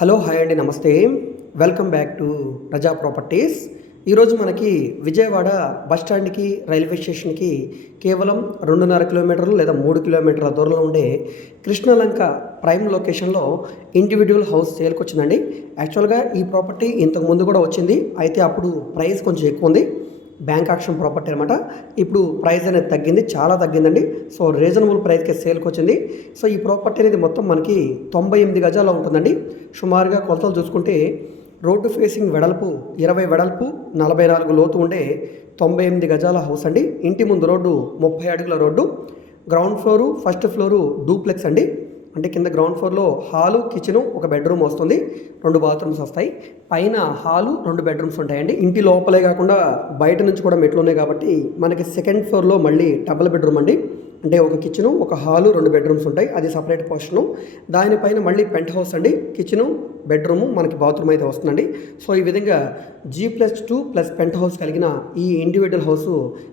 Hello hi అండి namaste. Welcome back to Praja Properties. ఈరోజు మనకి విజయవాడ బస్ స్టాండ్కి రైల్వే స్టేషన్కి కేవలం రెండున్నర కిలోమీటర్లు లేదా మూడు కిలోమీటర్ల దూరంలో ఉండే కృష్ణలంక ప్రైమ్ లొకేషన్లో ఇండివిజువల్ హౌస్ సేల్కి వచ్చిందండి. యాక్చువల్గా ఈ ప్రాపర్టీ ఇంతకు ముందు కూడా వచ్చింది. అయితే అప్పుడు ప్రైస్ కొంచెం ఎక్కువ ఉంది. బ్యాంక్ ఆక్షన్ ప్రాపర్టీ అనమాట ఇప్పుడు ప్రైస్ అనేది తగ్గింది చాలా తగ్గిందండి. సో రీజనబుల్ ప్రైస్కి సేల్కి వచ్చింది. సో ఈ ప్రాపర్టీ అనేది మొత్తం మనకి తొంభై ఎనిమిది గజాల్లో ఉంటుందండి. సుమారుగా కొలతలు చూసుకుంటే రోడ్డు ఫేసింగ్ వెడల్పు ఇరవై వెడల్పు నలభై నాలుగు లోతు ఉండే తొంభై ఎనిమిది గజాల హౌస్ అండి. ఇంటి ముందు రోడ్డు ముప్పై అడుగుల road. Ground floor first floor duplex అండి. అంటే కింద గ్రౌండ్ ఫ్లోర్లో హాలు కిచెను ఒక బెడ్రూమ్ వస్తుంది. రెండు బాత్రూమ్స్ వస్తాయి. పైన హాలు రెండు బెడ్రూమ్స్ ఉంటాయండి. ఇంటి లోపలే కాకుండా బయట నుంచి కూడా మెట్లు ఉన్నాయి కాబట్టి మనకి సెకండ్ ఫ్లోర్లో మళ్ళీ డబుల్ బెడ్రూమ్ అండి. అంటే ఒక కిచెను ఒక హాలు రెండు బెడ్రూమ్స్ ఉంటాయి. అది సపరేట్ పోర్షను దానిపైన మళ్ళీ పెంట్ హౌస్ అండి. కిచెను బెడ్రూము మనకి బాత్రూమ్ అయితే వస్తుందండి. సో ఈ విధంగా G plus two plus penthouse కలిగిన ఈ ఇండివిజువల్ హౌస్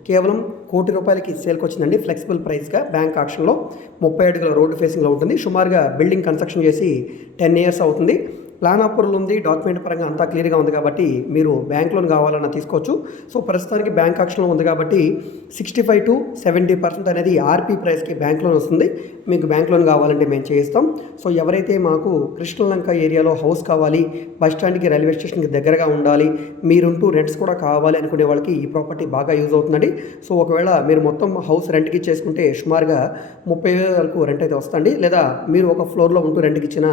కేవలం కోటి రూపాయలకి సేల్కి వచ్చిందండి. ఫ్లెక్సిబుల్ ప్రైస్గా బ్యాంక్ ఆక్షన్లో ముప్పై అడుగుల రోడ్డు ఫేసింగ్లో ఉంటుంది. సుమారుగా బిల్డింగ్ కన్స్ట్రక్షన్ చేసి టెన్ ఇయర్స్ అవుతుంది. ప్లాన్ అప్రూవల్ ఉంది డాక్యుమెంట్ పరంగా అంతా క్లియర్గా ఉంది కాబట్టి మీరు బ్యాంక్ లోన్ కావాలన్నా తీసుకోవచ్చు. సో ప్రస్తుతానికి బ్యాంక్ ఆక్షన్లో ఉంది కాబట్టి sixty five to seventy percent అనేది ఆర్పీ ప్రైస్కి బ్యాంక్ లోన్ వస్తుంది. మీకు బ్యాంక్ లోన్ కావాలంటే మేము చేయిస్తాం. సో ఎవరైతే మాకు కృష్ణలంక ఏరియాలో హౌస్ కావాలి బస్ స్టాండ్కి రైల్వే స్టేషన్కి దగ్గరగా ఉండాలి మీరుంటూ రెంట్స్ కూడా కావాలి అనుకునే వాళ్ళకి ఈ ప్రాపర్టీ బాగా యూజ్ అవుతుందండి. సో ఒకవేళ మీరు మొత్తం హౌస్ రెంట్కి చేసుకుంటే సుమారుగా ముప్పై వేల వరకు రెంట్ అయితే వస్తుంది లేదా మీరు ఒక ఫ్లోర్లో ఉంటూ రెంట్కి ఇచ్చిన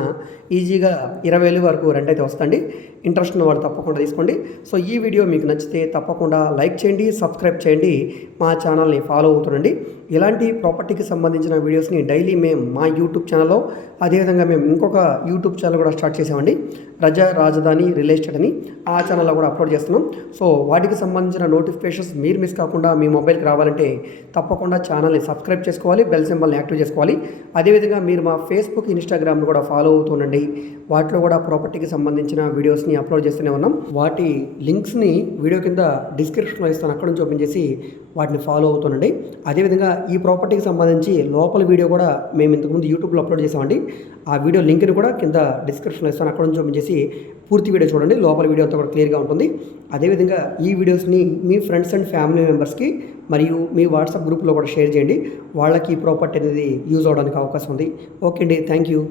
ఈజీగా ఇరవై వేలు వరకు రెంట్ అయితే వస్తుంది ఇంట్రెస్ట్ ఉన్న వాళ్ళు తప్పకుండా తీసుకోండి. సో ఈ వీడియో మీకు నచ్చితే తప్పకుండా లైక్ చేయండి సబ్స్క్రైబ్ చేయండి మా ఛానల్ని ఫాలో అవుతుండండి. ఇలాంటి ప్రాపర్టీకి సంబంధించిన వీడియోస్ని డైలీ మేము మా యూట్యూబ్ ఛానల్లో అదేవిధంగా మేము ఇంకొక యూట్యూబ్ ఛానల్ కూడా స్టార్ట్ చేసామండి. రజ రాజధాని రియల్ అని ఆ ఛానల్లో కూడా అప్లోడ్ చేస్తున్నాం. సో వాటికి సంబంధించిన నోటిఫికేషన్స్ మీరు మిస్ కాకుండా మీ మొబైల్కి రావాలంటే తప్పకుండా ఛానల్ని సబ్స్క్రైబ్ చేసుకోవాలి బెల్ సింబల్ని యాక్టివ్ చేసుకోవాలి. అదేవిధంగా మీరు మా ఫేస్బుక్ ఇన్స్టాగ్రామ్ని కూడా ఫాలో అవుతుండండి వాటిలో కూడా ప్రాపర్టీకి సంబంధించిన వీడియోస్ని అప్లోడ్ చేస్తూనే ఉన్నాం. వాటి లింక్స్ని వీడియో కింద డిస్క్రిప్షన్లో ఇస్తాను. అక్కడ నుంచి ఓపెన్ చేసి వాటిని ఫాలో అవుతుండండి అదేవిధంగా ఈ ప్రాపర్టీకి సంబంధించి లోపల వీడియో కూడా మేము ఇంతకుముందు యూట్యూబ్లో అప్లోడ్ చేసామండి. ఆ వీడియో లింక్ని కూడా కింద డిస్క్రిప్షన్లో ఇస్తాను. అక్కడ నుంచి ఓపెన్ చేసి పూర్తి వీడియో చూడండి. లోపల వీడియో అంతా కూడా క్లియర్గా ఉంటుంది. అదేవిధంగా ఈ వీడియోస్ని మీ ఫ్రెండ్స్ అండ్ ఫ్యామిలీ మెంబర్స్కి మరియు మీ వాట్సాప్ గ్రూప్లో కూడా షేర్ చేయండి. వాళ్ళకి ఈ ప్రాపర్టీ అనేది యూజ్ అవడానికి అవకాశం ఉంది. ఓకే అండి. Thank you.